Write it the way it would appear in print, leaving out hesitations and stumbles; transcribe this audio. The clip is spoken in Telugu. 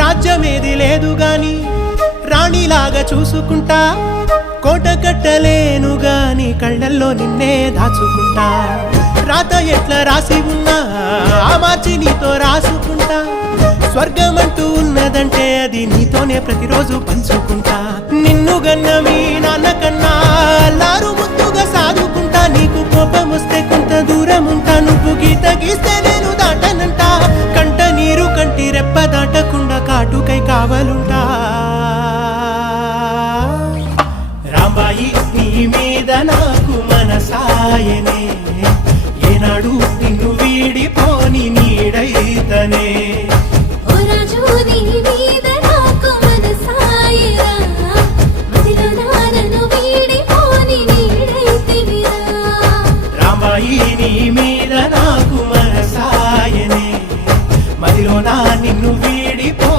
రాజ్యమేది లేదు గాని రాణిలాగా చూసుకుంటా, కోట కట్టలేను గాని కళ్ళల్లో నిన్నే దాచుకుంటా. రాత ఎట్లా రాసి ఉన్నా ఆ మార్చి నీతో రాసుకుంటా. స్వర్గమంటూ ఉన్నదంటే అది నీతోనే ప్రతిరోజు పంచుకుంటా. నిన్ను గన్న మీ నాన్న కన్నా లారు ముద్దుగా సాదుకుంటా. నీకు కోపం వస్తే కొంత దూరం ఉంటా, నువ్వు గీత గీస్తే నేను దాటనంట. కంట నీరు కంటి రెప్ప దాటకుండా కాటుకై కావలుంటా. రాంబాయి నీ మీద నాకు మనసాయనే, ఏనాడు నిన్ను వీడిపోని నీడైతనే. ఓ రాజు నీ మీద